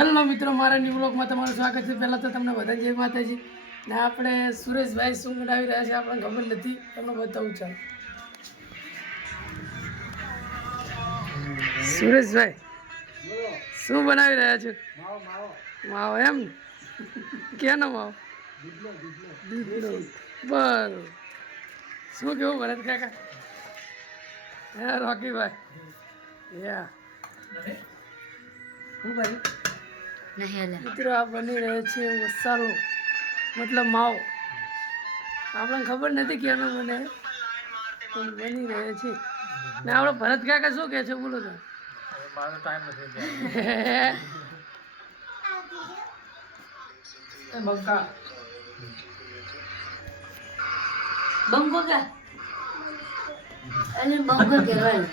Hello મિત્રો, મારા new બ્લોગમાં તમારું સ્વાગત છે. પહેલાં તો તમને બધા જય માતાજી. ને આપણે સુરેશભાઈ શું બનાવી રહ્યા છે આપણને ખબર નથી, તમને બતાવું ચાલો. સુરેશભાઈ શું બનાવી રહ્યા છો? માવો એમ ને? ક્યાંનો માવો? દૂધનો. બરોબર. શું કેવું ભરત કાકા? હે રોકીભાઈ? યા શું ભાઈ મિત્રો, આ બની રહે છે મસાલો, મતલબ માવો. આપણને ખબર નથી ક્યાંનો બને, પણ બની રહે છે. ને આપણો ભરત કાકા શું કહે છે બોલો તો? બંકો કા અરે બંકો કહેવાય.